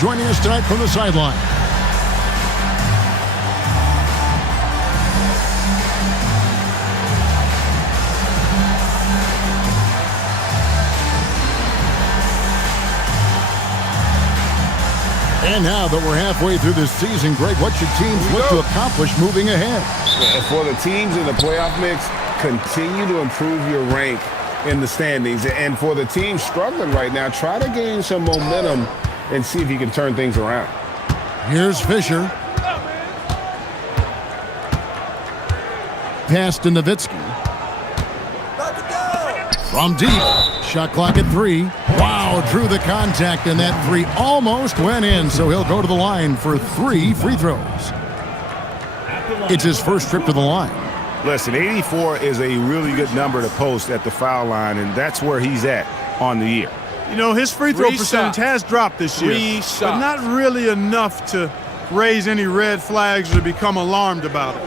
joining us tonight from the sideline. And now that we're halfway through this season, Greg, what should teams look to accomplish moving ahead? For the teams in the playoff mix, continue to improve your rank in the standings. And for the team struggling right now, try to gain some momentum and see if you can turn things around. Here's Fisher. Pass to Nowitzki. From deep. Shot clock at 3. Wow, drew the contact, and that 3 almost went in, so he'll go to the line for 3 free throws. It's his first trip to the line. Listen, 84 is a really good number to post at the foul line, and that's where he's at on the year. You know, his free throw percentage has dropped this year, but not really enough to raise any red flags or become alarmed about it.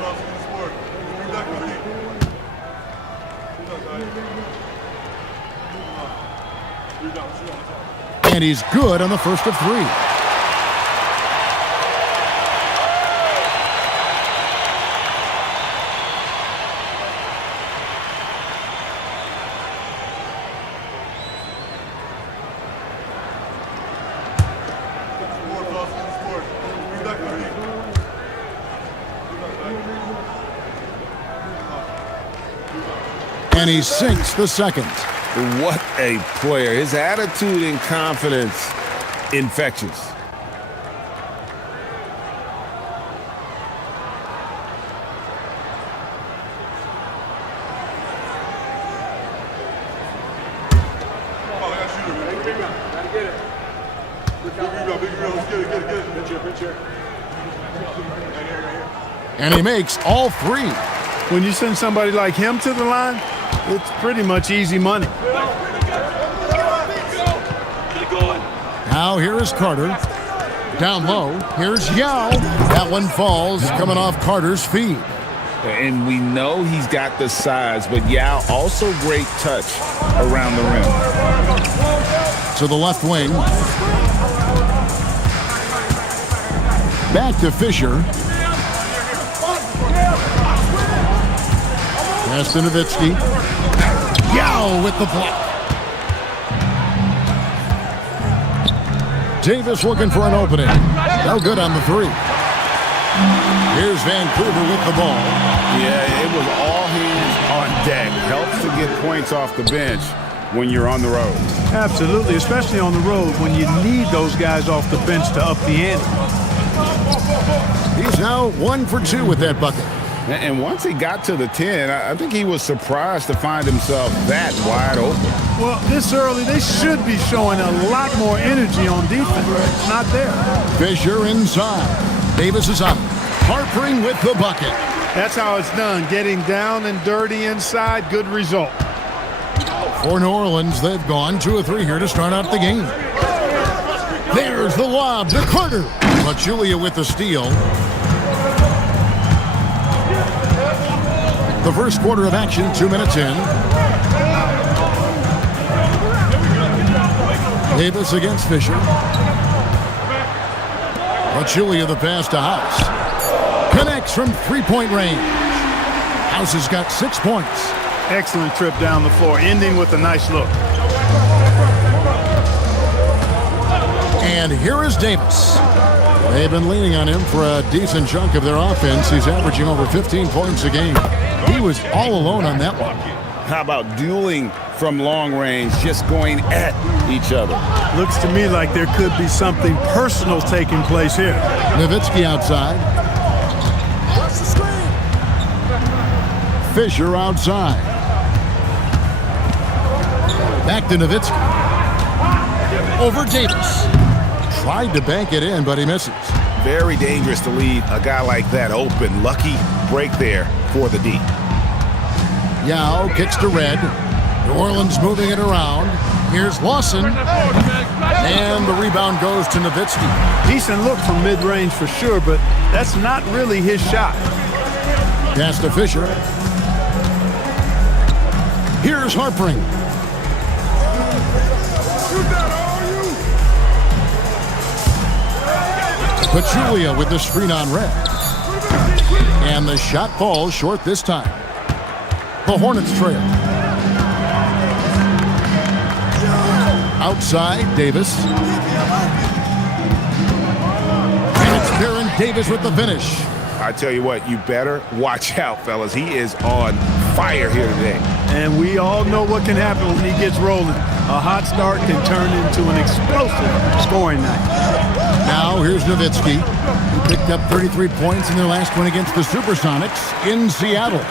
And he's good on the first of 3. And he sinks the second. What a player. His attitude and confidence, infectious. And he makes all 3. When you send somebody like him to the line, it's pretty much easy money. Now here is Carter. Down low, here's Yao. That one falls, coming off Carter's feet. And we know he's got the size, but Yao also great touch around the rim. To the left wing. Back to Fisher. Pass to Nowitzki. Yao with the block. Davis looking for an opening. No good on the 3. Here's Vancouver with the ball. Yeah, it was all hands on deck. Helps to get points off the bench when you're on the road. Absolutely, especially on the road when you need those guys off the bench to up the ante. He's now 1 for 2 with that bucket. And once he got to the 10, I think he was surprised to find himself that wide open. Well, this early, they should be showing a lot more energy on defense. It's not there. Fisher inside. Davis is up. Harpering with the bucket. That's how it's done. Getting down and dirty inside. Good result. For New Orleans, they've gone 2 of 3 here to start out the game. There's the lob to Carter. Julia with the steal. The first quarter of action, 2 minutes in. Davis against Fisher. Julia the pass to House. Connects from 3-point range. House has got 6 points. Excellent trip down the floor, ending with a nice look. And here is Davis. They've been leaning on him for a decent chunk of their offense. He's averaging over 15 points a game. He was all alone on that one. How about dueling from long range, just going at each other? Looks to me like there could be something personal taking place here. Nowitzki outside. Fisher outside. Back to Nowitzki. Over Davis. Tried to bank it in, but he misses. Very dangerous to leave a guy like that open. Lucky break there for the D. Yao kicks to Red. New Orleans moving it around. Here's Lawson. And the rebound goes to Nowitzki. Decent look from mid-range for sure, but that's not really his shot. Pass to Fisher. Here's Harpering. Pachulia with the screen on Red. And the shot falls short this time. The Hornets trail. Outside, Davis. And it's Baron Davis with the finish. I tell you what, you better watch out, fellas. He is on fire here today. And we all know what can happen when he gets rolling. A hot start can turn into an explosive scoring night. Now here's Nowitzki, who picked up 33 points in their last win against the Supersonics in Seattle.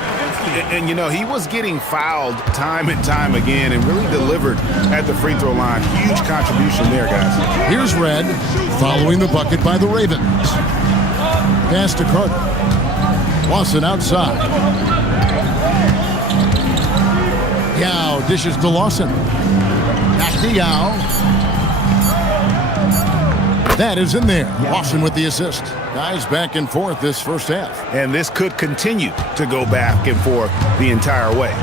And you know, he was getting fouled time and time again and really delivered at the free throw line. Huge contribution there, guys. Here's Red, following the bucket by the Ravens. Pass to Carter. Lawson outside. Yao dishes to Lawson. Back to Yao. That is in there. Lawson with the assist. Guys back and forth this first half. And this could continue to go back and forth the entire way.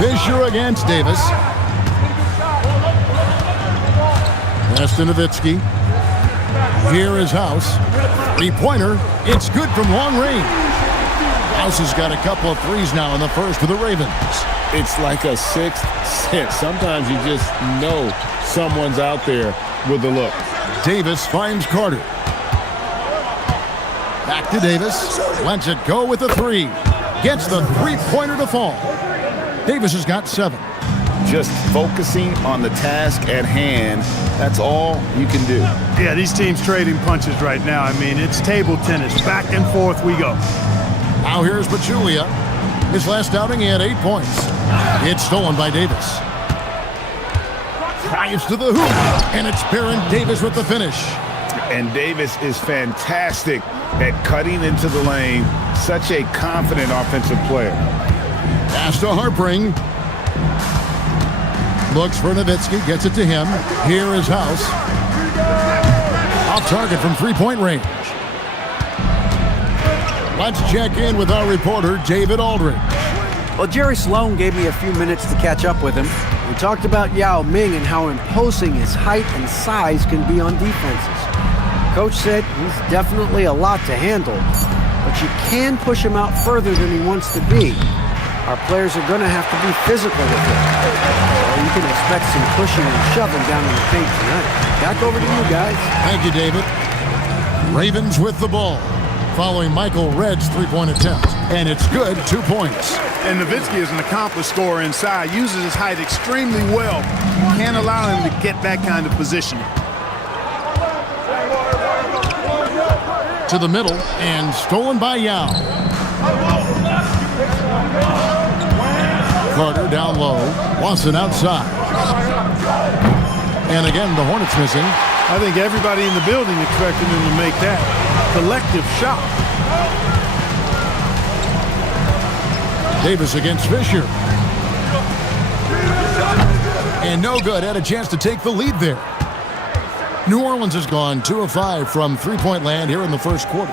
Fisher against Davis. Pass to Nowitzki. Here is House. Three-pointer. It's good from long range. House has got a couple of threes now in the first for the Ravens. It's like a sixth sense. Sometimes you just know someone's out there with the look. Davis finds Carter. Back to Davis. Lets it go with a three. Gets the three-pointer to fall. Davis has got 7. Just focusing on the task at hand. That's all you can do. Yeah, these teams trading punches right now. I mean, it's table tennis. Back and forth we go. Now here's Pachulia. His last outing, he had 8 points. It's stolen by Davis. Drives to the hoop, and it's Baron Davis with the finish. And Davis is fantastic at cutting into the lane. Such a confident offensive player. Pass to Harpring. Looks for Nowitzki, gets it to him. Here is House. Off target from three-point range. Let's check in with our reporter, David Aldridge. Well, Jerry Sloan gave me a few minutes to catch up with him. We talked about Yao Ming and how imposing his height and size can be on defenses. Coach said he's definitely a lot to handle, but you can push him out further than he wants to be. Our players are going to have to be physical with him. So you can expect some pushing and shoving down in the paint tonight. Back over to you guys. Thank you, David. Ravens with the ball, following Michael Redd's three-point attempt. And it's good, 2 points. And Nowitzki is an accomplished scorer inside, uses his height extremely well. Can't allow him to get that kind of position. To the middle, and stolen by Yao. Carter down low. Lawson outside. And again, the Hornets missing. I think everybody in the building expected him to make that collective shot. Davis against Fisher. And no good. Had a chance to take the lead there. New Orleans has gone 2 of 5 from three-point land here in the first quarter.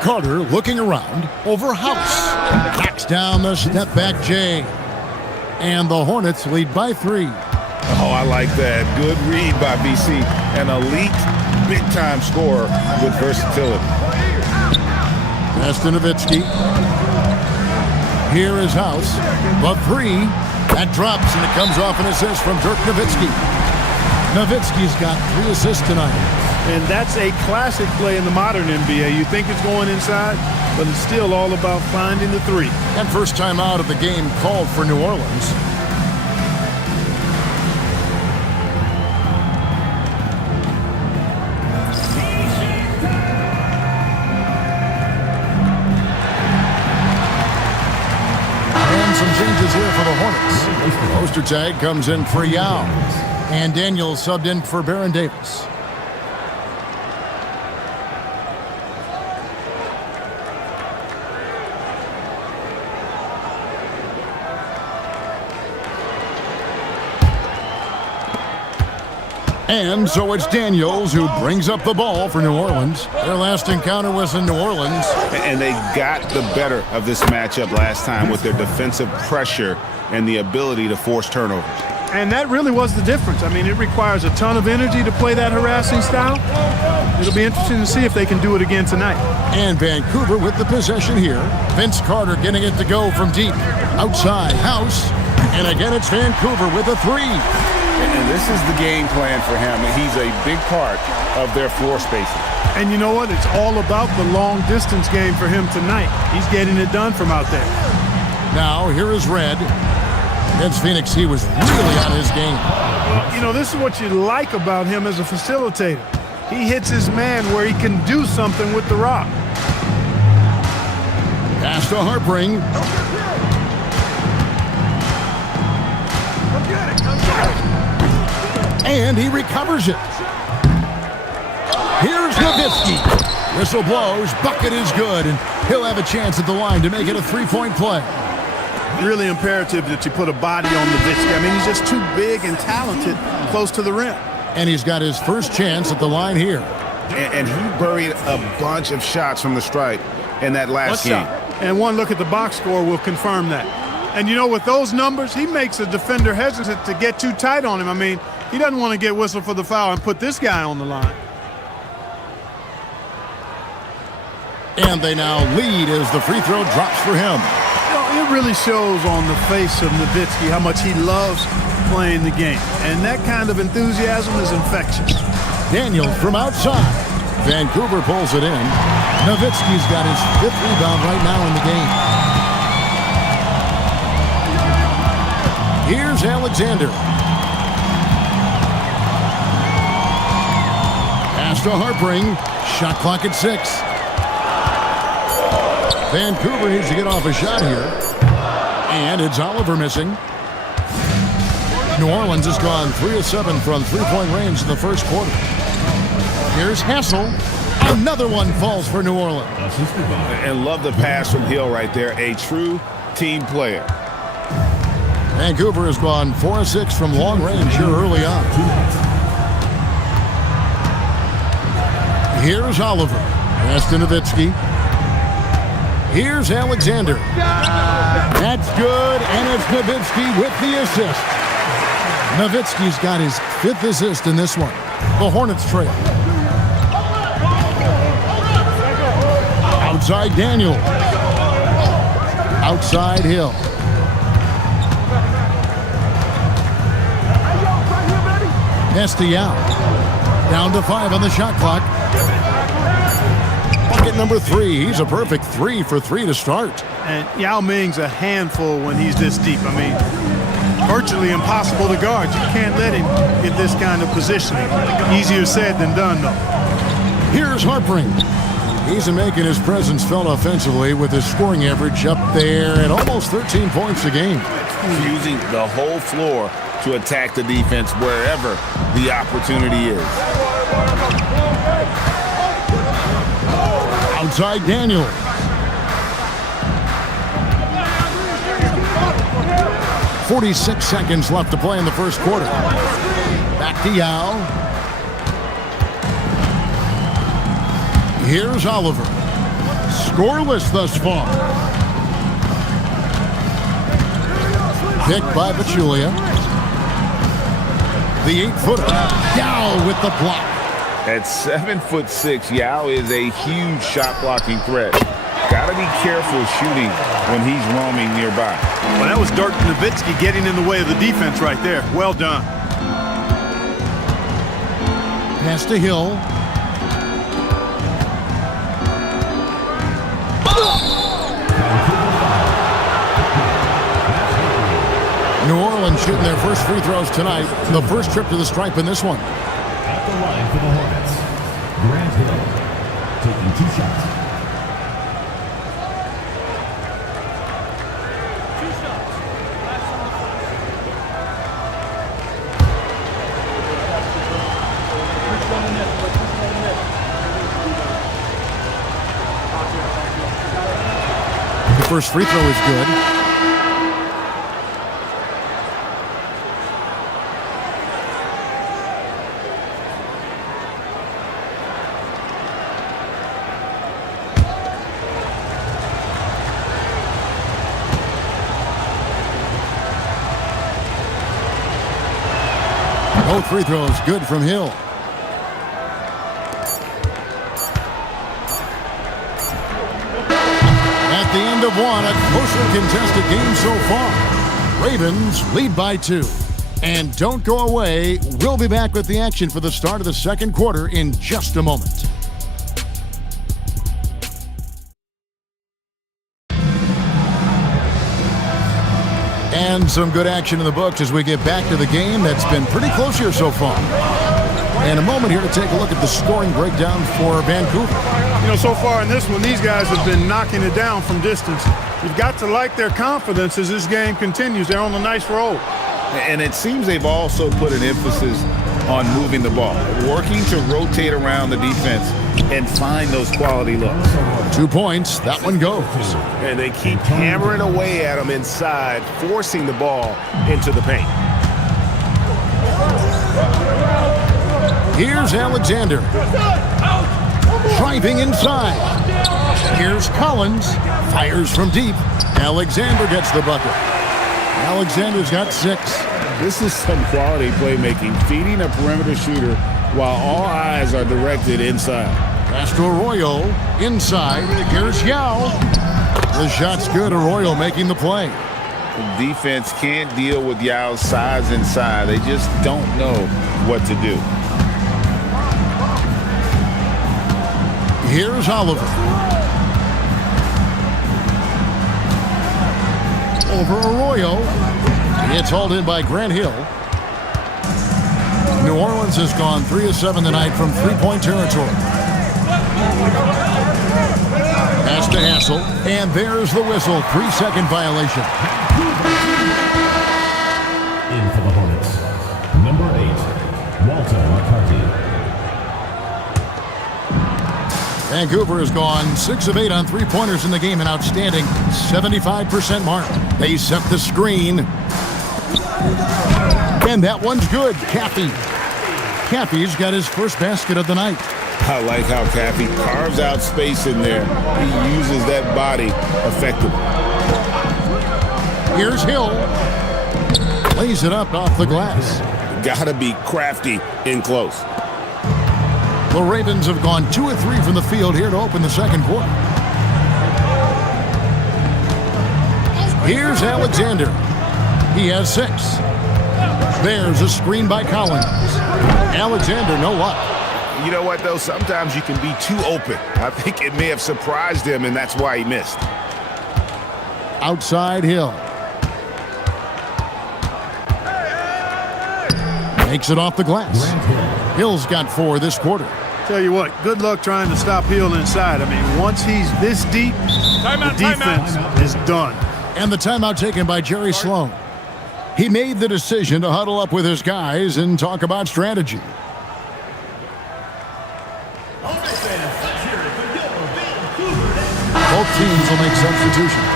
Carter looking around over House. Backs down the step-back J. And the Hornets lead by 3. Oh, I like that. Good read by BC. An elite, big-time scorer with versatility. Pass to Nowitzki. Here is House. The 3. That drops, and it comes off an assist from Dirk Nowitzki. Nowitzki's got 3 assists tonight. And that's a classic play in the modern NBA. You think it's going inside, but it's still all about finding the 3. And first time out of the game called for New Orleans. And some changes here for the Hornets. Poster tag comes in for Yao. And Daniels subbed in for Baron Davis. And so it's Daniels who brings up the ball for New Orleans. Their last encounter was in New Orleans. And they got the better of this matchup last time with their defensive pressure and the ability to force turnovers. And that really was the difference. I mean, it requires a ton of energy to play that harassing style. It'll be interesting to see if they can do it again tonight. And Vancouver with the possession here. Vince Carter getting it to go from deep. Outside, House. And again, it's Vancouver with a three. And this is the game plan for him. And he's a big part of their floor spacing. And you know what? It's all about the long-distance game for him tonight. He's getting it done from out there. Now, here is Red. Against Phoenix, he was really out of his game. Well, you know, this is what you like about him as a facilitator. He hits his man where he can do something with the rock. Pass to Harpring. And he recovers it. Here's Nowitzki. Whistle blows. Bucket is good. And he'll have a chance at the line to make it a three-point play. Really imperative that you put a body on Nowitzki. I mean, he's just too big and talented close to the rim. And he's got his first chance at the line here. And he buried a bunch of shots from the stripe in that last game. And one look at the box score will confirm that. And, you know, with those numbers, he makes a defender hesitant to get too tight on him. I mean, he doesn't want to get whistled for the foul and put this guy on the line. And they now lead as the free throw drops for him. It really shows on the face of Nowitzki how much he loves playing the game. And that kind of enthusiasm is infectious. Daniels from outside. Vancouver pulls it in. Nowitzki's got his fifth rebound right now in the game. Here's Alexander. Pass to Harpring. Shot clock at 6. Vancouver needs to get off a shot here. And it's Oliver missing. New Orleans has gone 3 of 7 from three-point range in the first quarter. Here's Hassel. Another one falls for New Orleans. And love the pass from Hill right there. A true team player. Vancouver has gone 4 of 6 from long range here early on. Here's Oliver. Pass to Nowitzki. Here's Alexander. That's good, and it's Nowitzki with the assist. Nowitzki's got his 5th assist in this one. The Hornets trail. Outside Daniel. Outside Hill. Estial. Down to 5 on the shot clock. Bucket number 3. He's a perfect 3 for 3 to start. And Yao Ming's a handful when he's this deep. I mean, virtually impossible to guard. You can't let him get this kind of positioning. Easier said than done, though. Here's Harpring. He's making his presence felt offensively with his scoring average up there at almost 13 points a game. Using the whole floor to attack the defense wherever the opportunity is. Outside Daniels. .46 seconds left to play in the first quarter. Back to Yao. Here's Oliver. Scoreless thus far. Picked by Pachulia. The 8-footer. Yao with the block. At 7'6", Yao is a huge shot blocking threat. Got to be careful shooting when he's roaming nearby. Well, that was Dirk Nowitzki getting in the way of the defense right there. Well done. Pass to Hill. New Orleans shooting their first free throws tonight. The first trip to the stripe in this one. At the line for the Hornets, Grant Hill taking 2 shots. The first free throw is good. Both free throws good from Hill. At the end of one, a closely contested game so far. Ravens lead by 2. And don't go away. We'll be back with the action for the start of the second quarter in just a moment. And some good action in the books as we get back to the game that's been pretty close here so far. And a moment here to take a look at the scoring breakdown for Vancouver. You know, so far in this one, these guys have been knocking it down from distance. You've got to like their confidence as this game continues. They're on a nice roll. And it seems they've also put an emphasis on moving the ball, working to rotate around the defense and find those quality looks. 2 points. That one goes. And they keep hammering away at them inside, forcing the ball into the paint. Here's Alexander. Driving inside. Here's Collins. Fires from deep. Alexander gets the bucket. Alexander's got 6. This is some quality playmaking, feeding a perimeter shooter while all eyes are directed inside. Pass to Arroyo. Inside. Here's Yao. The shot's good. Arroyo making the play. The defense can't deal with Yao's size inside. They just don't know what to do. Here's Oliver. Over Arroyo. It's hauled in by Grant Hill. New Orleans has gone 3 of 7 tonight from three-point territory. Pass to Hassel. And there's the whistle. 3-second violation. In for the Hornets, number 8, Walter McCarty. Vancouver has gone 6 of 8 on three-pointers in the game, an outstanding 75% mark. They set the screen. And that one's good. Caffey's got his first basket of the night. I like how Caffey carves out space in there. He uses that body effectively. Here's Hill. Lays it up off the glass. Gotta be crafty in close. The Ravens have gone 2 of 3 from the field here to open the second quarter. Here's Alexander. He has 6. There's a screen by Collins. Alexander, no luck. You know what, though? Sometimes you can be too open. I think it may have surprised him, and that's why he missed. Outside Hill. Makes it off the glass. Hill's got 4 this quarter. Tell you what, good luck trying to stop Hill inside. I mean, once he's this deep, the defense is done. And the timeout taken by Jerry Sloan. He made the decision to huddle up with his guys and talk about strategy. Both teams will make substitutions.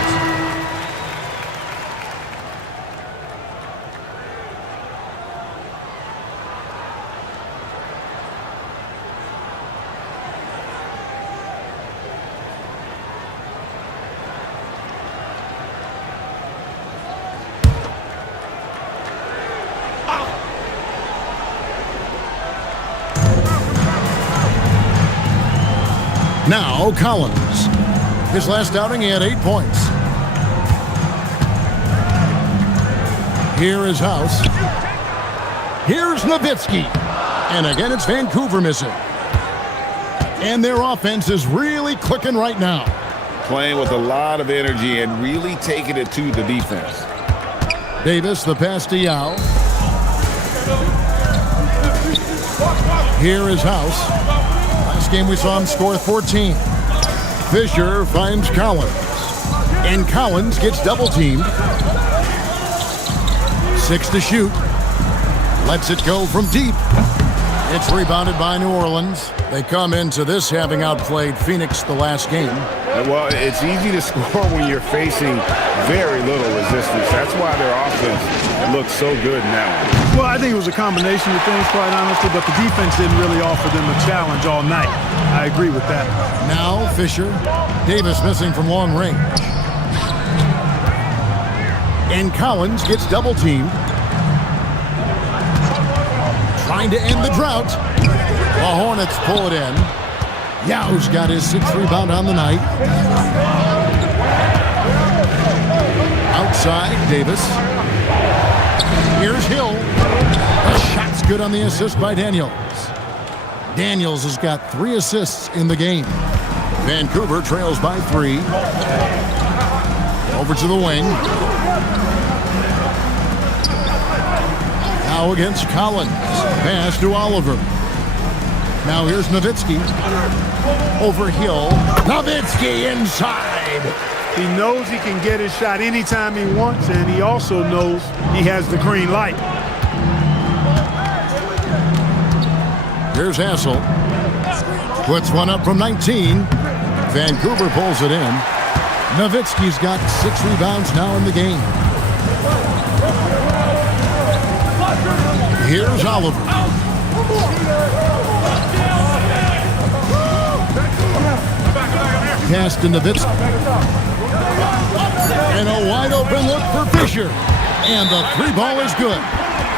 Now Collins. His last outing, he had 8 points. Here is House. Here's Nowitzki. And again, it's Vancouver missing. And their offense is really clicking right now. Playing with a lot of energy and really taking it to the defense. Davis, the pass to Yao. Here is House. Last game we saw him score 14. Fisher finds Collins. And Collins gets double-teamed. 6 to shoot. Lets it go from deep. It's rebounded by New Orleans. They come into this having outplayed Phoenix the last game. Well, it's easy to score when you're facing very little resistance. That's why their offense looks so good now. Well, I think it was a combination of things, quite honestly, but the defense didn't really offer them a challenge all night. I agree with that. Now Fisher. Davis missing from long range. And Collins gets double-teamed. trying to end the drought. The Hornets pull it in. Yau's got his 6th rebound on the night. Outside, Davis. Here's Hill. The shot's good on the assist by Daniels. Daniels has got 3 assists in the game. Vancouver trails by 3. Over to the wing. Now against Collins. Pass to Oliver. Now here's Nowitzki. Over Hill. Nowitzki inside. He knows he can get his shot anytime he wants, and he also knows he has the green light. Here's Hassel. Puts one up from 19. Vancouver pulls it in. Nowitzki's got 6 rebounds now in the game. Here's Oliver. Pass to Nowitzki. And a wide open look for Fisher. And the 3 ball is good.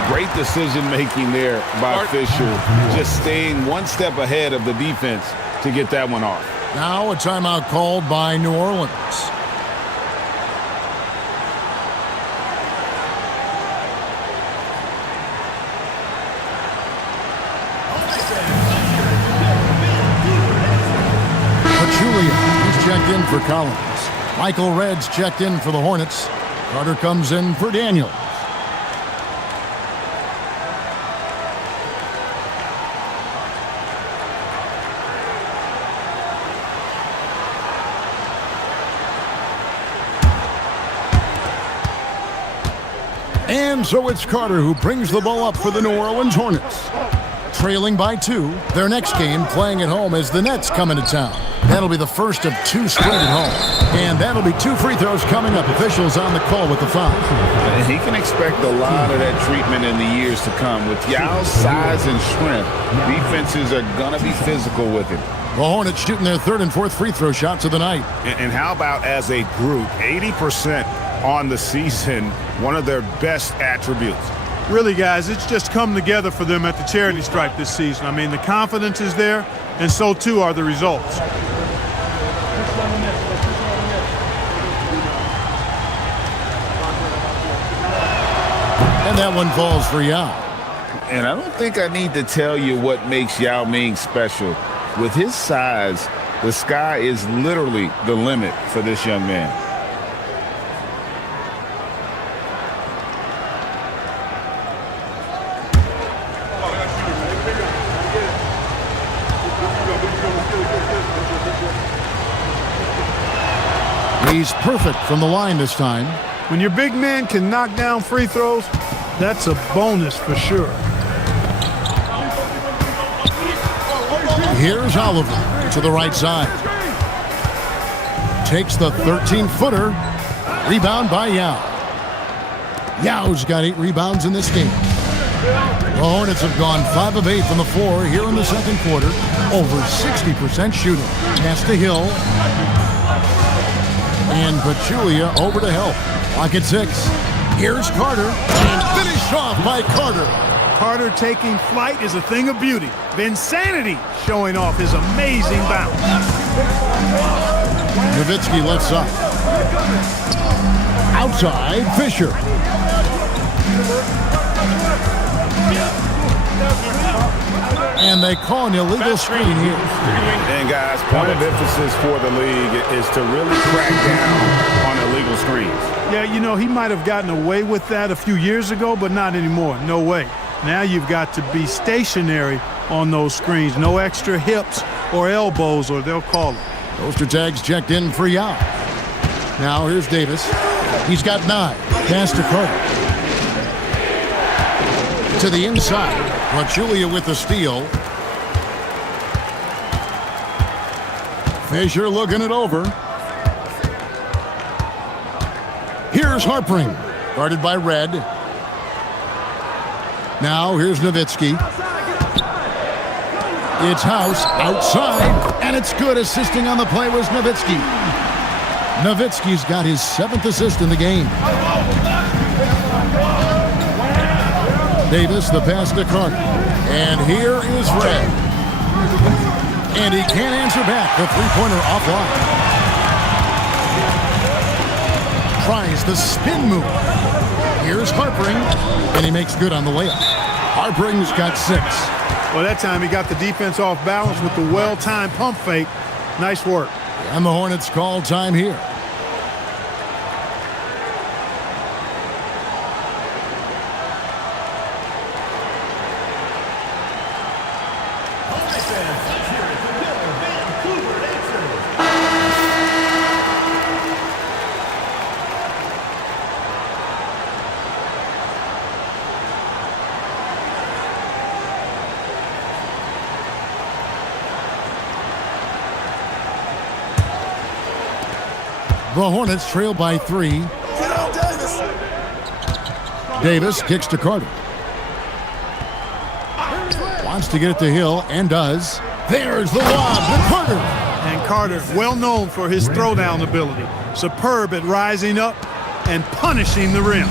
Great decision making there by Fisher. Just staying one step ahead of the defense to get that one off. Now a timeout called by New Orleans. He's checked in for Collins. Michael Red's checked in for the Hornets. Carter comes in for Daniels. And so it's Carter who brings the ball up for the New Orleans Hornets. Trailing by 2. Their next game playing at home as the Nets come into town. That'll be the first of 2 straight at home. And that'll be 2 free throws coming up. Officials on the call with the foul. He can expect a lot of that treatment in the years to come. With Yau's size and strength, defenses are going to be physical with him. The Hornets shooting their 3rd and 4th free throw shots of the night. And how about as a group, 80% on the season, one of their best attributes. Really, guys, it's just come together for them at the charity stripe this season. I mean, the confidence is there, and so too are the results. And that one falls for Yao. And I don't think I need to tell you what makes Yao Ming special. With his size, the sky is literally the limit for this young man. He's perfect from the line this time. When your big man can knock down free throws, that's a bonus for sure. Here's Oliver to the right side. Takes the 13-footer. Rebound by Yao. Yao's got 8 rebounds in this game. The Hornets have gone 5 of 8 from the floor here in the 2nd quarter. Over 60% shooting. Pass to Hill. And Pachulia over to help. Clock at 6. Here's Carter. And finished off by Carter. Carter taking flight is a thing of beauty. Vinsanity showing off his amazing bounce. Nowitzki left side. Outside, Fisher. And they call an illegal screen here. And guys, point of emphasis for the league is to really crack down on illegal screens. Yeah, you know, he might have gotten away with that a few years ago, but not anymore. No way. Now you've got to be stationary on those screens. No extra hips or elbows, or they'll call it. Poster tags checked in for Yao. Now here's Davis. He's got 9. Pass to Carter. To the inside. Pachulia with the steal. Fisher looking it over. Here's Harpring. Guarded by Red. Now here's Nowitzki. It's House outside, and it's good. Assisting on the play was Nowitzki. Nowitzki's got his 7th assist in the game. Davis, the pass to Carter. And here is Red. And he can't answer back. The three-pointer offline. Tries the spin move. Here's Harpering, and he makes good on the layup. Harpering's got 6. Well, that time he got the defense off balance with the well-timed pump fake. Nice work. And the Hornets call time here. The Hornets trail by 3. Get on, Davis. Davis kicks to Carter. Wants to get it to Hill and does. There's the lob to Carter. And Carter, well known for his throwdown ability. Superb at rising up and punishing the rim.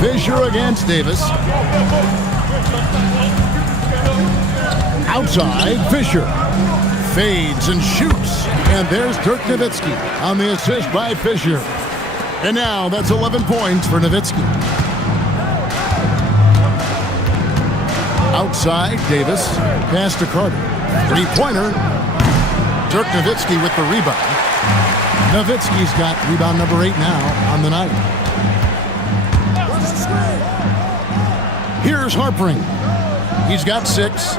Fisher against Davis. Outside, Fisher. Fades and shoots. And there's Dirk Nowitzki on the assist by Fisher. And now that's 11 points for Nowitzki. Outside, Davis. Pass to Carter. Three-pointer. Dirk Nowitzki with the rebound. Nowitzki's got rebound number 8 now on the night. Here's Harpering. He's got 6.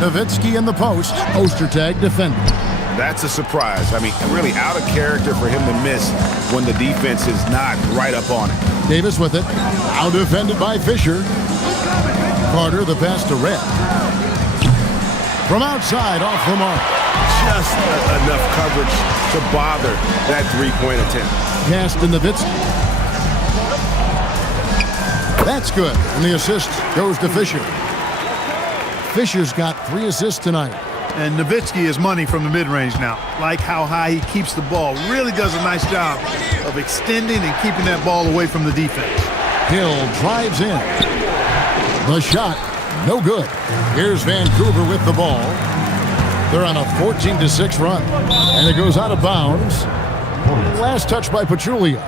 Nowitzki in the post. Ostertag defending. That's a surprise. I mean, really out of character for him to miss when the defense is not right up on it. Davis with it. Out defended by Fisher. Carter, the pass to Red. From outside, off the mark. Just enough coverage to bother that three-point attempt. Pass to Nowitzki. That's good. And the assist goes to Fisher. Fisher's got 3 assists tonight. And Nowitzki is money from the mid-range now. Like how high he keeps the ball. Really does a nice job of extending and keeping that ball away from the defense. Hill drives in. The shot, no good. Here's Vancouver with the ball. They're on a 14-6 run. And it goes out of bounds. Last touch by Pachulia.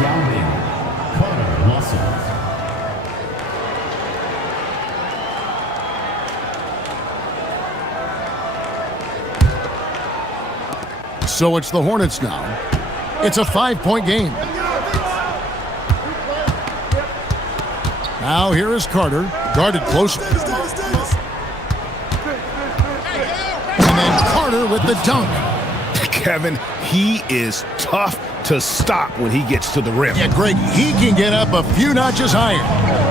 Yao Ming, Connor Russell. So it's the Hornets now. It's a 5-point game. Now here is Carter, guarded closely. And then Carter with the dunk. Kevin, he is tough to stop when he gets to the rim. Yeah, Greg, he can get up a few notches higher.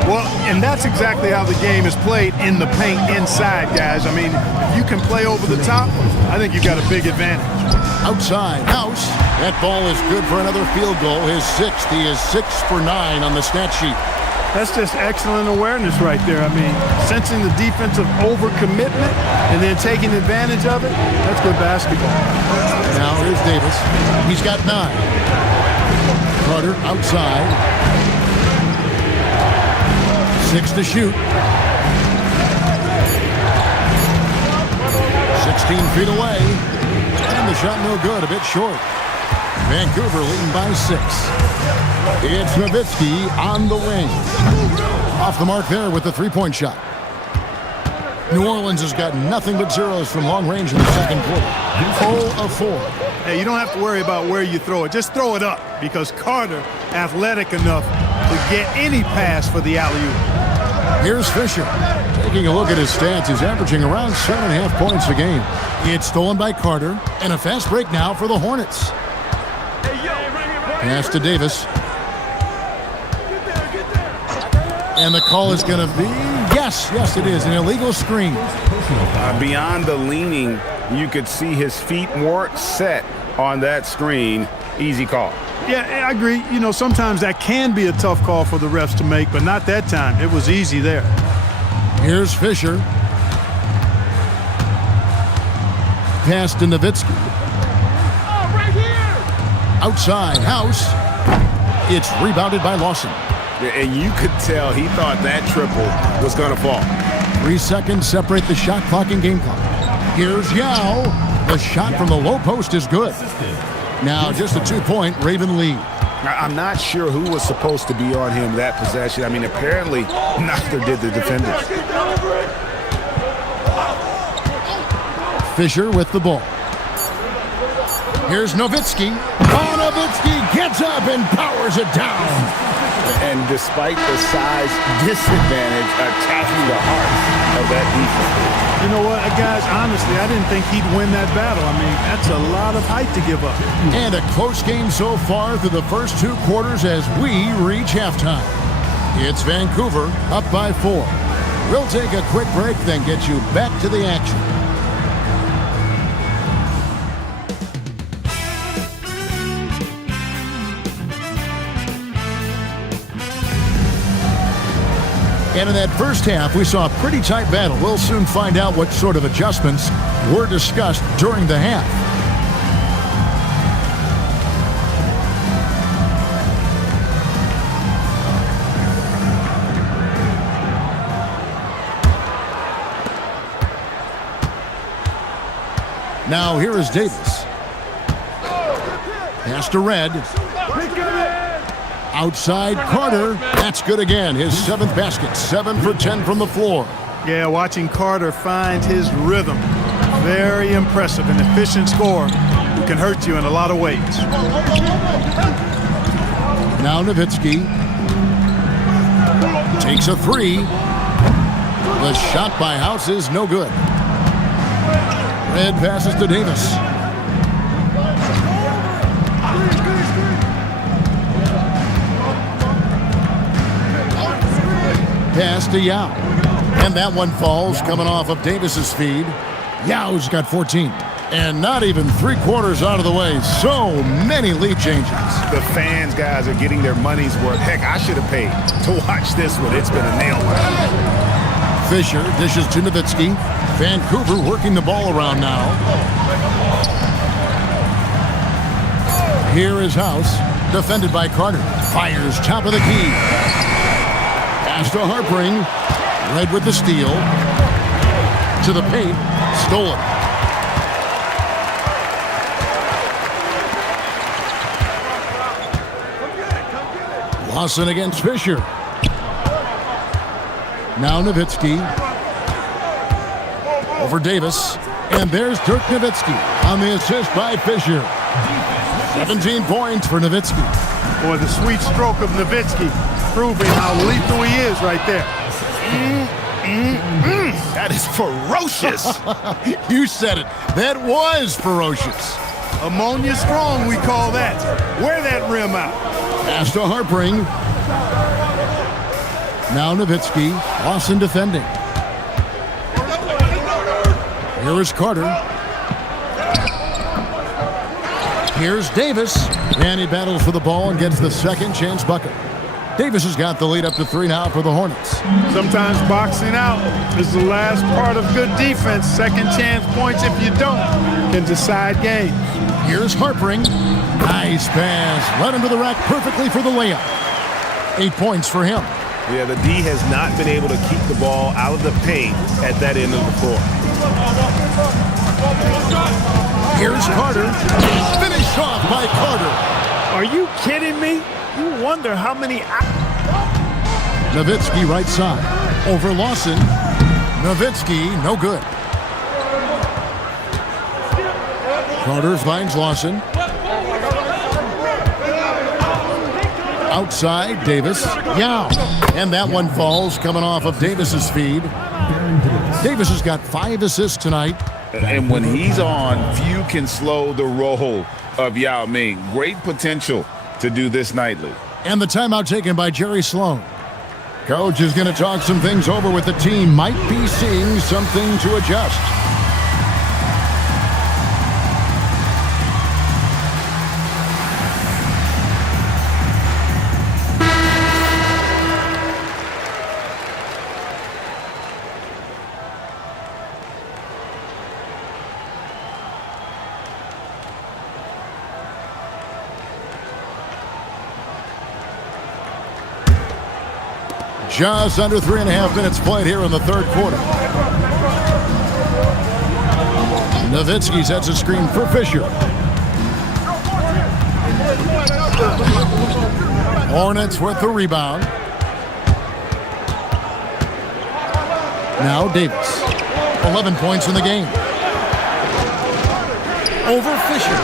Well, and that's exactly how the game is played in the paint inside, guys. I mean, if you can play over the top, I think you've got a big advantage. Outside, House. That ball is good for another field goal. His 6th. He is 6 for 9 on the stat sheet. That's just excellent awareness right there. I mean, sensing the defensive overcommitment and then taking advantage of it, that's good basketball. Now here's Davis. He's got 9. Carter outside. 6 to shoot. 16 feet away. And the shot no good, a bit short. Vancouver leading by 6. It's Nowitzki on the wing. Off the mark there with the three-point shot. New Orleans has got nothing but zeros from long range in the second quarter. 0 of 4. Hey, you don't have to worry about where you throw it. Just throw it up because Carter, athletic enough to get any pass for the alley-oop. Here's Fisher. Taking a look at his stats, he's averaging around 7.5 points a game. It's stolen by Carter, and a fast break now for the Hornets. Pass to Davis. And the call is going to be, yes, it is, an illegal screen. Beyond the leaning, you could see his feet weren't set on that screen. Easy call. Yeah, I agree. You know, sometimes that can be a tough call for the refs to make, but not that time. It was easy there. Here's Fisher. pass to Nowitzki. Outside, House. It's rebounded by Lawson. And you could tell he thought that triple was going to fall. 3 seconds separate the shot clock and game clock. Here's Yao. The shot from the low post is good. Now just a 2-point Raven lead. I'm not sure who was supposed to be on him that possession. I mean, apparently neither did the defenders. Fisher with the ball. Here's Nowitzki. Oh, Nowitzki gets up and powers it down. And despite the size disadvantage, attacking the heart of that defense. You know what, guys, honestly, I didn't think he'd win that battle. I mean, that's a lot of height to give up. And a close game so far through the first 2 quarters as we reach halftime. It's Vancouver up by 4. We'll take a quick break, then get you back to the action. And in that first half, we saw a pretty tight battle. We'll soon find out what sort of adjustments were discussed during the half. Now here is Davis. Pass to Red. Outside Carter. That's good again. His 7th basket. 7 for 10 from the floor. Yeah, watching Carter find his rhythm. Very impressive. An efficient scorer who can hurt you in a lot of ways. Now Nowitzki takes a 3. The shot by House is no good. Red passes to Davis. Pass to Yao. And that one falls coming off of Davis's feed. Yao's got 14. And not even 3 quarters out of the way. So many lead changes. The fans, guys, are getting their money's worth. Heck, I should have paid to watch this one. It's been a nail biter. Fisher dishes to Nowitzki. Vancouver working the ball around now. Here is House. Defended by Carter. Fires top of the key. Pass to Harpring. Red with the steal. To the paint. Stolen. Lawson against Fisher. Now Nowitzki. Over Davis. And there's Dirk Nowitzki on the assist by Fisher. 17 points for Nowitzki. Boy, the sweet stroke of Nowitzki proving how lethal he is right there. That is ferocious. You said it. That was ferocious. Ammonia strong, we call that. Wear that rim out. Pass to Harpring. Now Nowitzki. Lawson defending. Here is Carter. Here's Davis. And he battles for the ball and gets the second chance bucket. Davis has got the lead up to 3 now for the Hornets. Sometimes boxing out is the last part of good defense. Second chance points, if you don't, can decide games. Here's Harpring. Nice pass. Led him to the rack perfectly for the layup. 8 points for him. Yeah, the D has not been able to keep the ball out of the paint at that end of the floor. Here's Carter. Finished off by Carter. Are you kidding me? You wonder how many... Nowitzki right side. Over Lawson. Nowitzki, no good. Carter finds Lawson. Outside, Davis. Yao. And that one falls coming off of Davis's feed. Davis has got 5 assists tonight. And when he's on, few can slow the roll of Yao Ming. Great potential to do this nightly. And the timeout taken by Jerry Sloan. Coach is going to talk some things over with the team. Might be seeing something to adjust. Just under 3.5 minutes played here in the third quarter. Nowitzki sets a screen for Fisher. Hornets with the rebound. Now Davis. 11 points in the game. Over Fisher.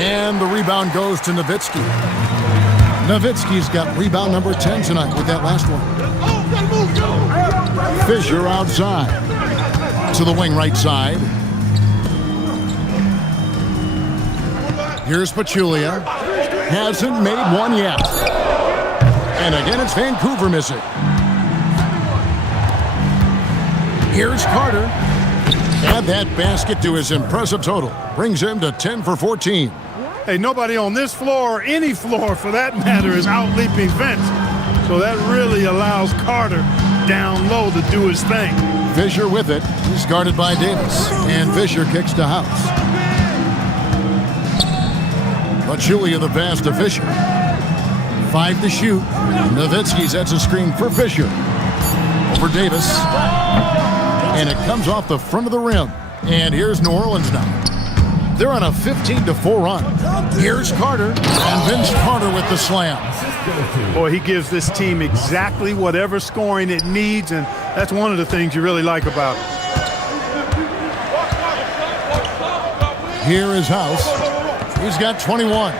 And the rebound goes to Nowitzki. Nowitzki's got rebound number 10 tonight with that last one. Fisher outside. To the wing right side. Here's Pachulia. Hasn't made one yet. And again, it's Vancouver missing. Here's Carter. Add that basket to his impressive total. Brings him to 10 for 14. Hey, nobody on this floor, or any floor for that matter, is out-leaping Vince. So that really allows Carter down low to do his thing. Fisher with it. He's guarded by Davis. And Fisher kicks to House. Pachulia the pass to Fisher. 5 to shoot. Nowitzki sets a screen for Fisher. Over Davis. And it comes off the front of the rim. And here's New Orleans now. They're on a 15-4 run. Here's Carter. And Vince Carter with the slam. Boy, he gives this team exactly whatever scoring it needs, and that's one of the things you really like about it. Here is House. He's got 21.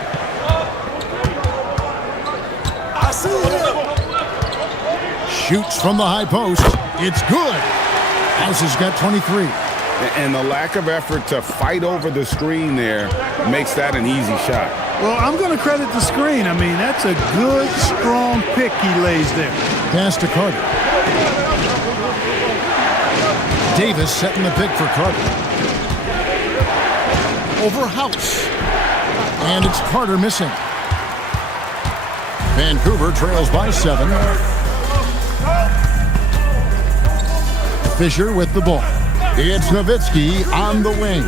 Shoots from the high post. It's good. House has got 23. And the lack of effort to fight over the screen there makes that an easy shot. Well, I'm going to credit the screen. I mean, that's a good, strong pick he lays there. Pass to Carter. Davis setting the pick for Carter. Over House. And it's Carter missing. Vancouver trails by 7. Fisher with the ball. It's Nowitzki on the wing.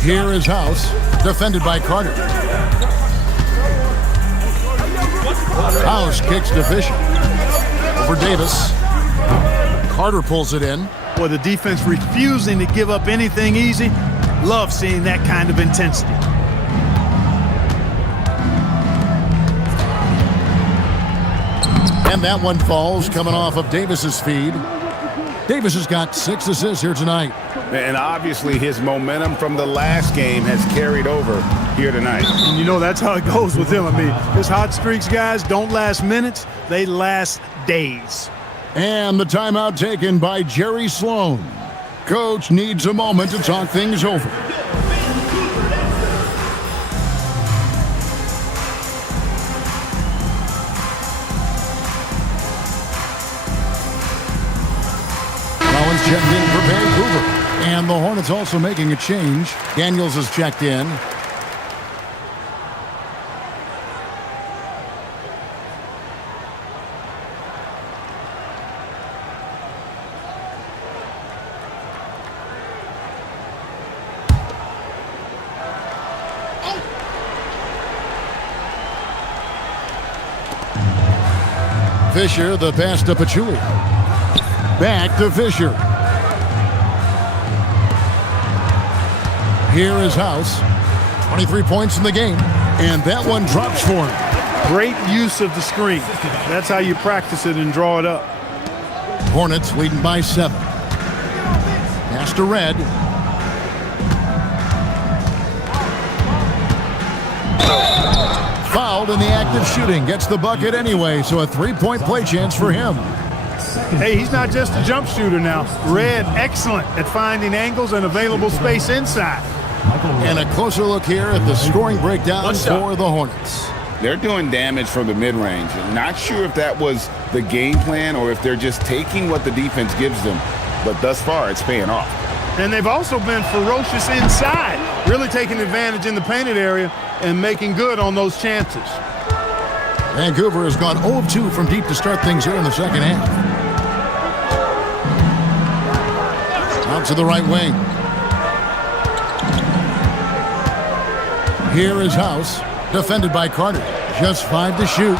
Here is House, defended by Carter. House kicks to Fisher. Over Davis. Carter pulls it in. Well, the defense refusing to give up anything easy. Love seeing that kind of intensity. And that one falls coming off of Davis's feed. Davis has got 6 assists here tonight. And obviously his momentum from the last game has carried over here tonight. And you know that's how it goes with him. I mean, his hot streaks, guys, don't last minutes. They last days. And the timeout taken by Jerry Sloan. Coach needs a moment to talk things over. Collins checked in for Vancouver. And the Hornets also making a change. Daniels has checked in. Fisher, the pass to Pachulia. Back to Fisher. Here is House. 23 points in the game. And that one drops for him. Great use of the screen. That's how you practice it and draw it up. Hornets leading by 7. Pass to Red. Fouled in the act of shooting. Gets the bucket anyway, so a 3-point play chance for him. Hey, he's not just a jump shooter now. Red, excellent at finding angles and available space inside. And a closer look here at the scoring breakdown for the Hornets. They're doing damage from the mid-range. Not sure if that was the game plan or if they're just taking what the defense gives them. But thus far, it's paying off. And they've also been ferocious inside, really taking advantage in the painted area and making good on those chances. Vancouver has gone 0 of 2 from deep to start things here in the second half. Out to the right wing. Here is House, defended by Carter. Just 5 to shoot.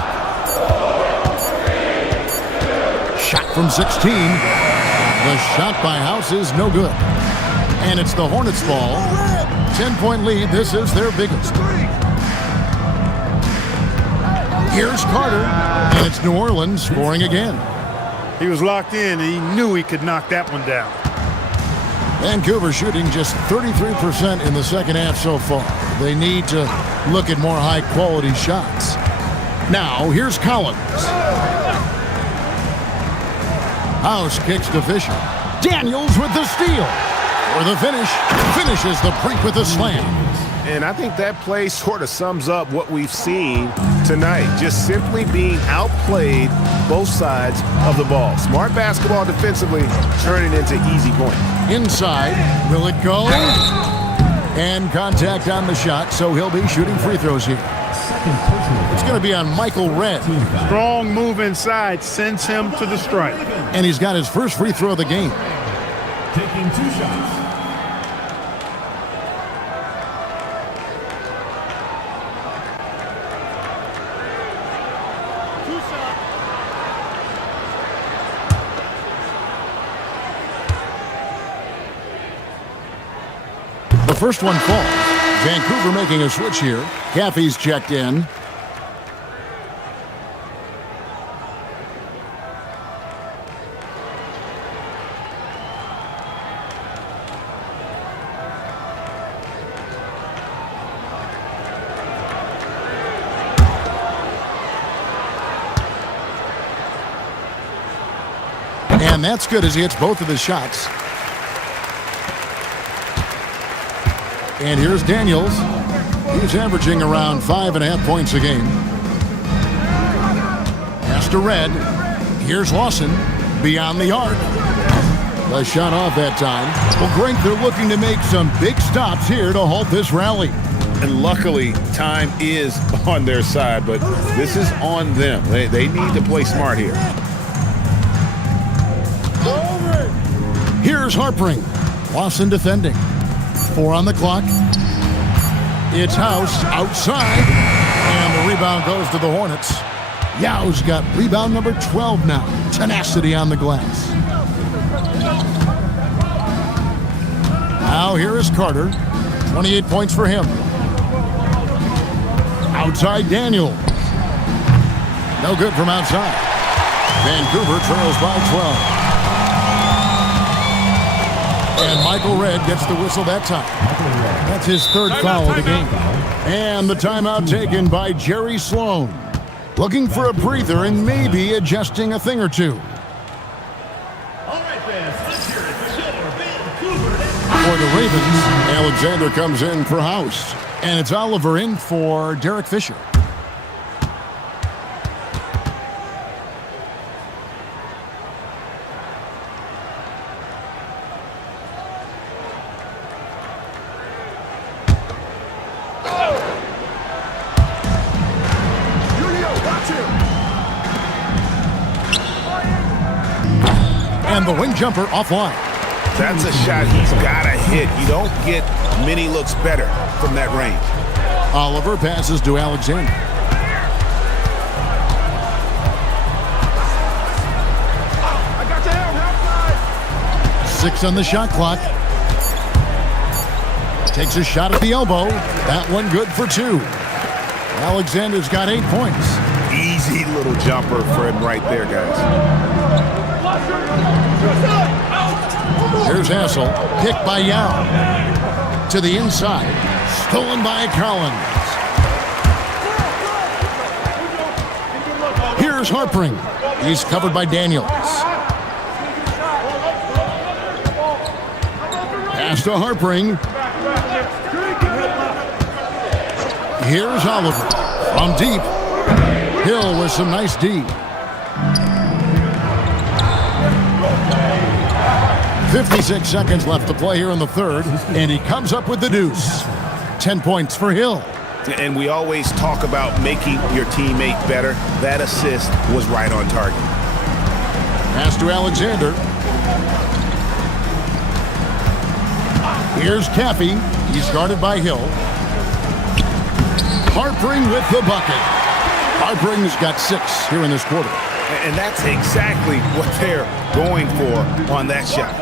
from 16. The shot by House is no good. And it's the Hornets' ball. 10-point lead. This is their biggest. Here's Carter, and it's New Orleans scoring again. He was locked in, and he knew he could knock that one down. Vancouver shooting just 33% in the second half so far. They need to look at more high-quality shots. Now, here's Collins. House kicks to Fisher. Daniels with the steal. For the finish. Finishes the break with a slam. And I think that play sort of sums up what we've seen tonight. Just simply being outplayed both sides of the ball. Smart basketball defensively, turning into easy points. Inside. Will it go? And contact on the shot, so he'll be shooting free throws here. It's going to be on Michael Redd. Strong move inside sends him to the stripe. And he's got his first free throw of the game. Taking 2 shots. The first one falls. Vancouver making a switch here. Caffey's checked in. And that's good as he hits both of his shots. And here's Daniels. He's averaging around 5.5 points a game. Pass to Redd. Here's Lawson. Beyond the arc. The shot off that time. Well, Greg, they're looking to make some big stops here to halt this rally. And luckily, time is on their side, but this is on them. They need to play smart here. Here's Harpring. Lawson defending. 4 on the clock. It's House outside. And the rebound goes to the Hornets. Yao's got rebound number 12 now. Tenacity on the glass. Now here is Carter. 28 points for him. Outside Daniel. No good from outside. Vancouver trails by 12. And Michael Redd gets the whistle that time. That's his third foul of the game. And the timeout taken by Jerry Sloan. Looking for a breather and maybe adjusting a thing or two. For the Ravens, Alexander comes in for House. And it's Oliver in for Derek Fisher. And the wing jumper offline. That's a shot he's got to hit. You don't get many looks better from that range. Oliver passes to Alexander. I got the help. 6 on the shot clock. Takes a shot at the elbow. That one good for 2. Alexander's got 8 points. Easy little jumper for him right there, guys. Here's Hassel. Picked by Yao. To the inside. Stolen by Collins. Here's Harpring. He's covered by Daniels. Pass to Harpring. Here's Oliver. From deep. Hill with some nice D. 56 seconds left to play here in the third, and he comes up with the deuce. 10 points for Hill. And we always talk about making your teammate better. That assist was right on target. Pass to Alexander. Here's Caffey. He's guarded by Hill. Harpring with the bucket. Harpring's got 6 here in this quarter. And that's exactly what they're going for on that shot.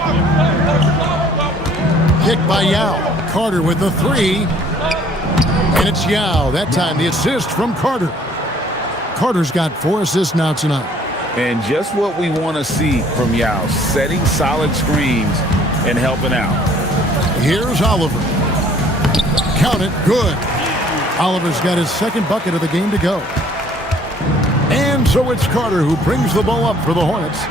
Kick by Yao. Carter with the three. And it's Yao. That time the assist from Carter. Carter's got 4 assists now tonight. And just what we want to see from Yao, setting solid screens and helping out. Here's Oliver. Count it. Good. Oliver's got his second bucket of the game to go. And so it's Carter who brings the ball up for the Hornets.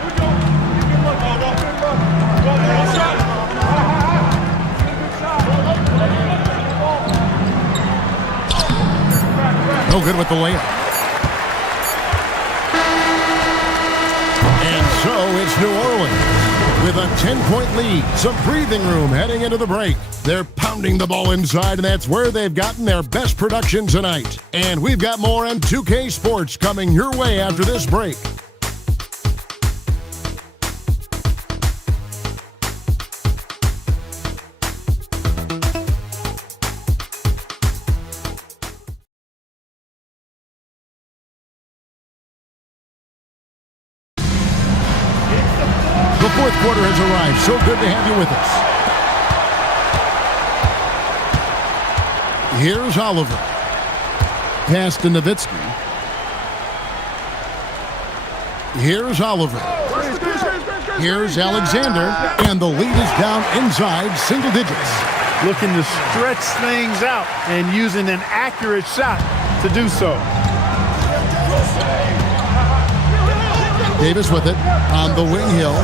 No good with the layup. And so it's New Orleans with a 10-point lead. Some breathing room heading into the break. They're pounding the ball inside, and that's where they've gotten their best production tonight. And we've got more on 2K Sports coming your way after this break. The fourth quarter has arrived. So good to have you with us. Here's Oliver. Pass to Nowitzki. Here's Oliver. Here's Alexander. And the lead is down inside single digits. Looking to stretch things out and using an accurate shot to do so. Davis with it on the wing hill.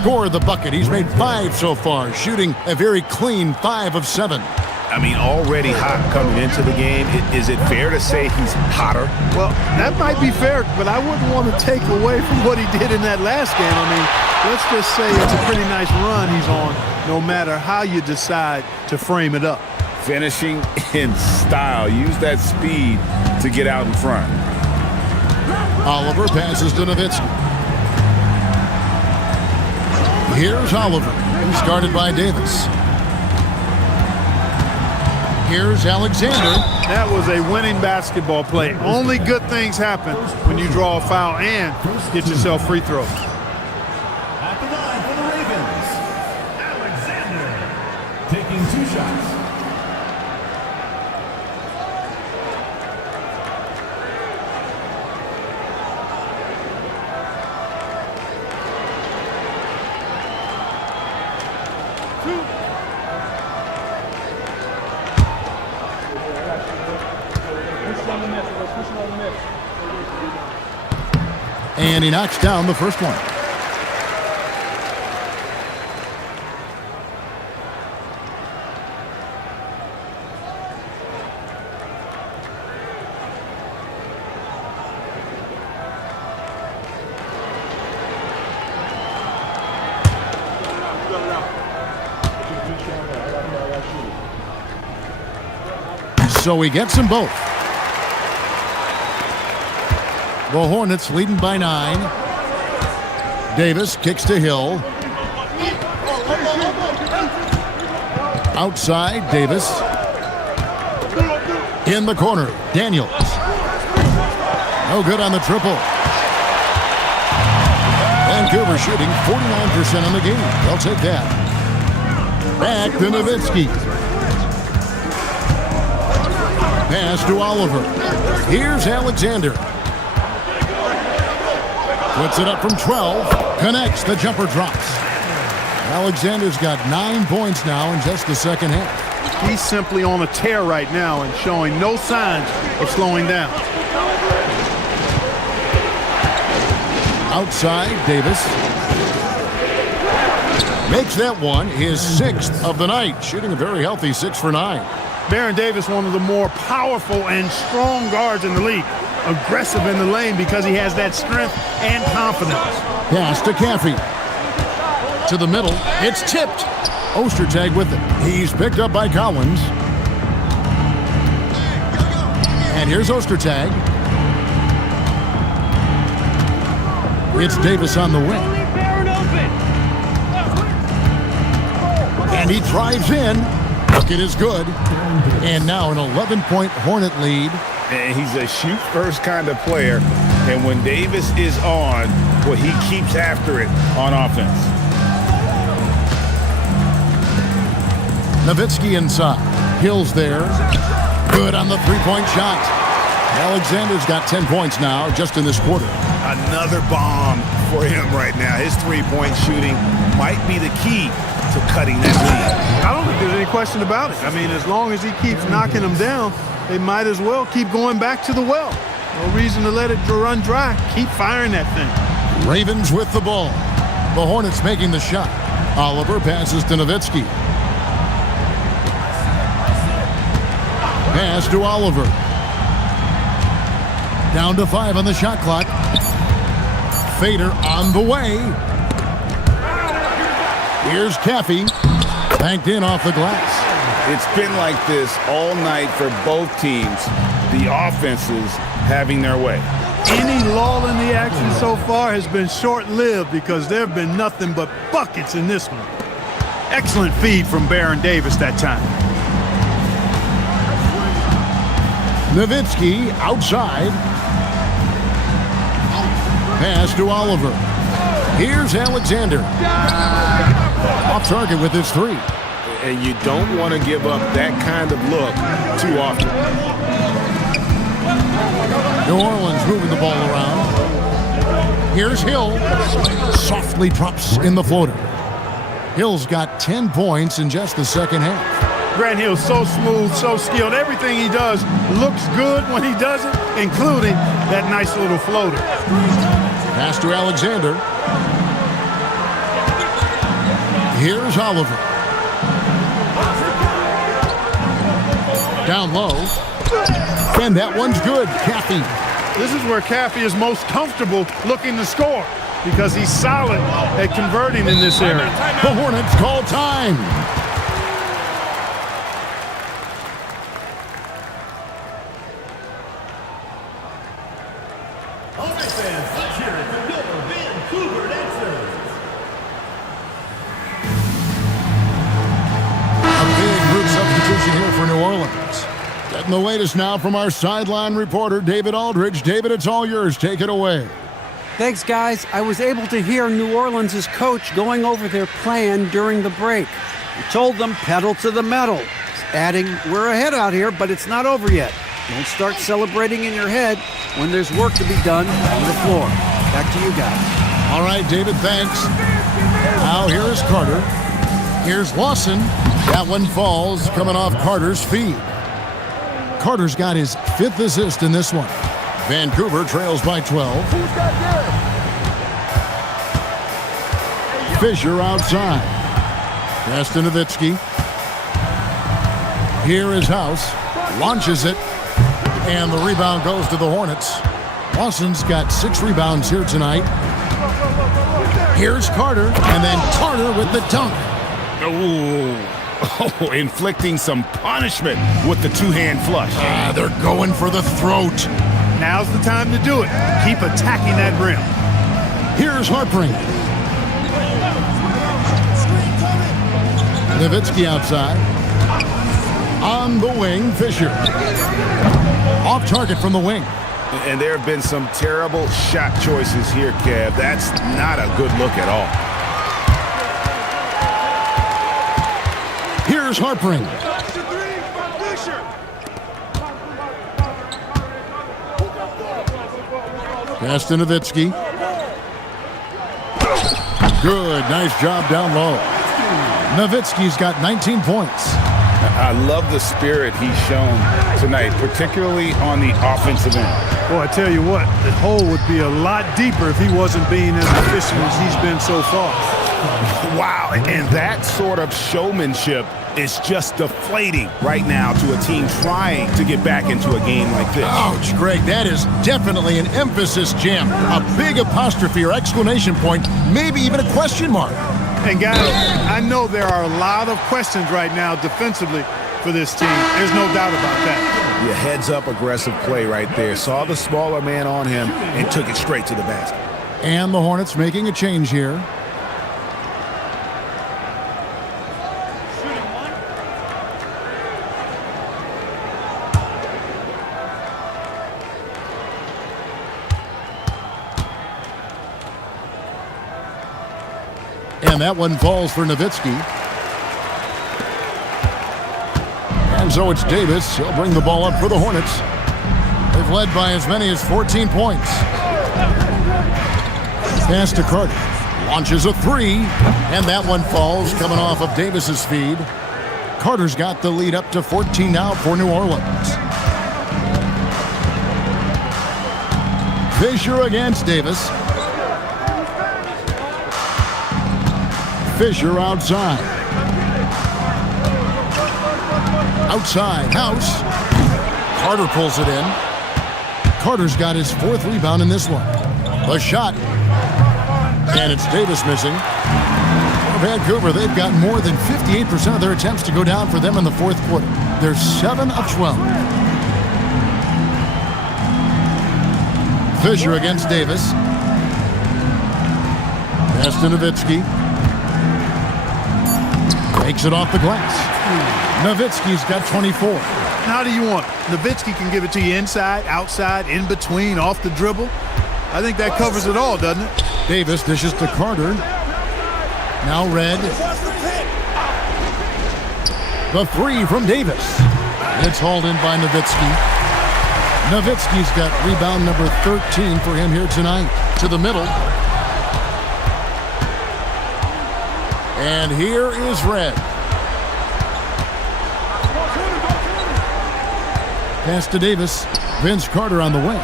Score the bucket. He's made 5 so far, shooting a very clean 5 of 7. I mean, already hot coming into the game. Is it fair to say he's hotter? Well, that might be fair, but I wouldn't want to take away from what he did in that last game. I mean, let's just say it's a pretty nice run he's on, no matter how you decide to frame it up. Finishing in style. Use that speed to get out in front. Oliver passes to Nowitzki. Here's Oliver. He's guarded by Davis. Here's Alexander. That was a winning basketball play. Only good things happen when you draw a foul and get yourself free throws. At the line for the Ravens, Alexander taking 2 shots. And he knocks down the first one. So he gets them both. The Hornets leading by 9. Davis kicks to Hill. Outside, Davis. In the corner, Daniels. No good on the triple. Vancouver shooting 49% on the game. They'll take that. Back to Nowitzki. Pass to Oliver. Here's Alexander. Puts it up from 12. Connects. The jumper drops. Alexander's got 9 points now in just the second half. He's simply on a tear right now and showing no signs of slowing down. Outside, Davis. Makes that one his 6th of the night. Shooting a very healthy 6 for 9. Baron Davis, one of the more powerful and strong guards in the league. Aggressive in the lane because he has that strength and confidence. Pass to Caffey. To the middle. It's tipped. Ostertag with it. He's picked up by Collins. And here's Ostertag. It's Davis on the wing. And he drives in. Bucket is good. And now an 11-point Hornet lead. And he's a shoot-first kind of player. And when Davis is on, well, he keeps after it on offense. Nowitzki inside. Hill's there. Good on the three-point shot. Alexander's got 10 points now just in this quarter. Another bomb for him right now. His three-point shooting might be the key to cutting that lead. I don't think there's any question about it. I mean, as long as he keeps knocking them down, they might as well keep going back to the well. No reason to let it run dry. Keep firing that thing. Ravens with the ball. The Hornets making the shot. Oliver passes to Nowitzki. Pass to Oliver. Down to 5 on the shot clock. Fader on the way. Here's Caffey. Banked in off the glass. It's been like this all night for both teams. The offenses having their way. Any lull in the action so far has been short-lived because there have been nothing but buckets in this one. Excellent feed from Baron Davis that time. Nowitzki outside. Pass to Oliver. Here's Alexander. Off target with his three. And you don't want to give up that kind of look too often. New Orleans moving the ball around. Here's Hill. Softly drops in the floater. Hill's got 10 points in just the second half. Grant Hill's so smooth, so skilled. Everything he does looks good when he does it, including that nice little floater. Pass to Alexander. Here's Oliver. Down low. And that one's good. Caffey. This is where Caffey is most comfortable looking to score because he's solid at converting in this area. The Hornets call time. Getting the latest now from our sideline reporter, David Aldridge. David, it's all yours. Take it away. Thanks, guys. I was able to hear New Orleans' coach going over their plan during the break. He told them pedal to the metal, adding, we're ahead out here, but it's not over yet. Don't start celebrating in your head when there's work to be done on the floor. Back to you guys. All right, David, thanks. Now here is Carter. Here's Lawson. That one falls, coming off Carter's feed. Carter's got his 5th assist in this one. Vancouver trails by 12. Fisher outside. Pass to Nowitzki. Here is House. Launches it. And the rebound goes to the Hornets. Lawson's got 6 rebounds here tonight. Here's Carter. And then Carter with the dunk. Oh, inflicting some punishment with the two-hand flush. They're going for the throat. Now's the time to do it. Keep attacking that rim. Here's Harpring. Nowitzki outside. On the wing, Fisher. Off target from the wing. And there have been some terrible shot choices here, Kev. That's not a good look at all. Here's Harpring. Pass to Nowitzki. Good. Nice job down low. Nowitzki's got 19 points. I love the spirit he's shown tonight, particularly on the offensive end. Boy, I tell you what, the hole would be a lot deeper if he wasn't being as efficient as he's been so far. Wow, and that sort of showmanship is just deflating right now to a team trying to get back into a game like this. Ouch, Greg, that is definitely an emphasis jam. A big apostrophe or exclamation point, maybe even a question mark. And guys, I know there are a lot of questions right now defensively for this team. There's no doubt about that. Yeah, heads-up aggressive play right there. Saw the smaller man on him and took it straight to the basket. And the Hornets making a change here. And that one falls for Nowitzki. And so it's Davis. He'll bring the ball up for the Hornets. They've led by as many as 14 points. Pass to Carter. Launches a three. And that one falls coming off of Davis's feed. Carter's got the lead up to 14 now for New Orleans. Fisher against Davis. Fisher outside. Outside, House. Carter pulls it in. Carter's got his 4th rebound in this one. A shot. And it's Davis missing. For Vancouver, they've got more than 58% of their attempts to go down for them in the 4th quarter. They're 7 of 12. Fisher against Davis. Pass to Nowitzki. Takes it off the glass. Nowitzki's got 24. How do you want it? Nowitzki can give it to you inside, outside, in between, off the dribble. I think that covers it all, doesn't it? Davis dishes to Carter. Now Red. The three from Davis. It's hauled in by Nowitzki. Nowitzki's got rebound number 13 for him here tonight. To the middle. And here is Red. Pass to Davis. Vince Carter on the wing.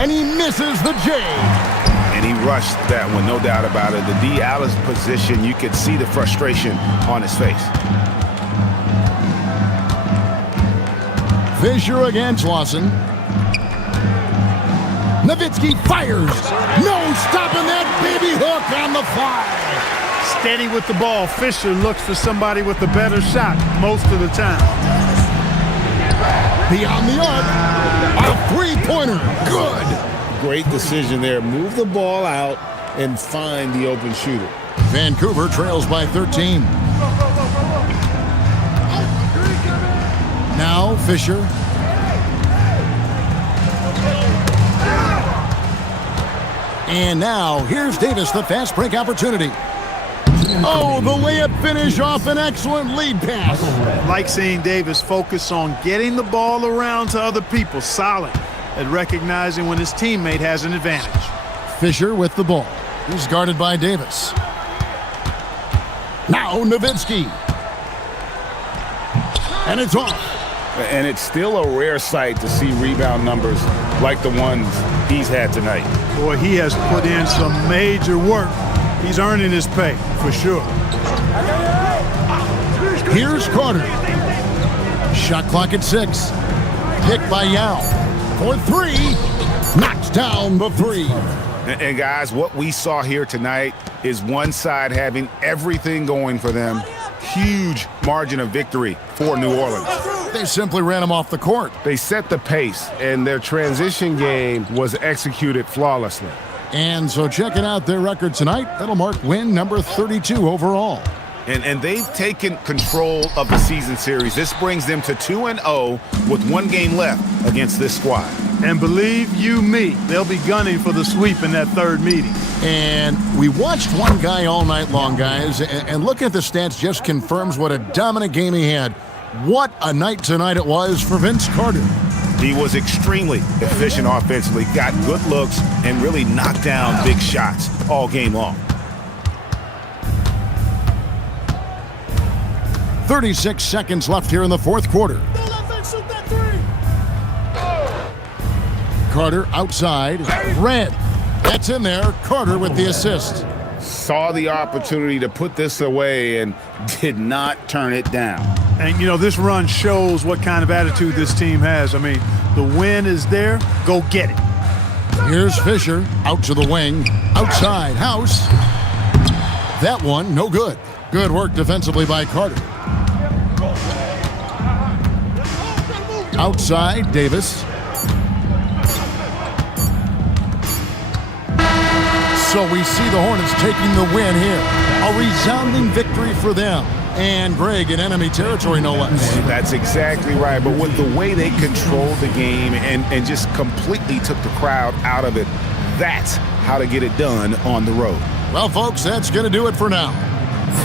And he misses the J. And he rushed that one, no doubt about it. The D. Alice position, you could see the frustration on his face. Fisher against Lawson. Nowitzki fires. No stopping that baby hook on the fly. Steady with the ball. Fisher looks for somebody with a better shot most of the time. Beyond the arc. A three-pointer. Good. Great decision there. Move the ball out and find the open shooter. Vancouver trails by 13. Now Fisher. And now here's Davis, the fast break opportunity. Oh, the layup finish off an excellent lead pass. Like seeing Davis focus on getting the ball around to other people. Solid at recognizing when his teammate has an advantage. Fisher with the ball. He's guarded by Davis. Now Nowitzki. And it's off. And it's still a rare sight to see rebound numbers like the ones he's had tonight. Boy, he has put in some major work. He's earning his pay, for sure. Here's Carter. Shot clock at 6. Picked by Yao. For 3. Knocks down the 3. And guys, what we saw here tonight is one side having everything going for them. Huge margin of victory for New Orleans. They simply ran him off the court. They set the pace, and their transition game was executed flawlessly. And so checking out their record tonight, that'll mark win number 32 overall. And they've taken control of the season series. This brings them to 2-0 with 1 game left against this squad. And believe you me, they'll be gunning for the sweep in that 3rd meeting. And we watched one guy all night long, guys, and looking at the stats just confirms what a dominant game he had. What a night tonight it was for Vince Carter. He was extremely efficient offensively, got good looks, and really knocked down big shots all game long. 36 seconds left here in the 4th quarter. Carter outside. Red. That's in there. Carter with the assist. Saw the opportunity to put this away and did not turn it down. And, you know, this run shows what kind of attitude this team has. I mean, the win is there. Go get it. Here's Fisher. Out to the wing. Outside. House. That one, no good. Good work defensively by Carter. Outside, Davis. So we see the Hornets taking the win here. A resounding victory for them. And Greg in enemy territory, no less. That's exactly right. But with the way they controlled the game and just completely took the crowd out of it, that's how to get it done on the road. Well, folks, that's going to do it for now.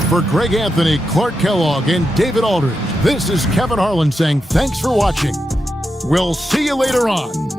For Greg Anthony, Clark Kellogg, and David Aldridge, this is Kevin Harlan saying thanks for watching. We'll see you later on.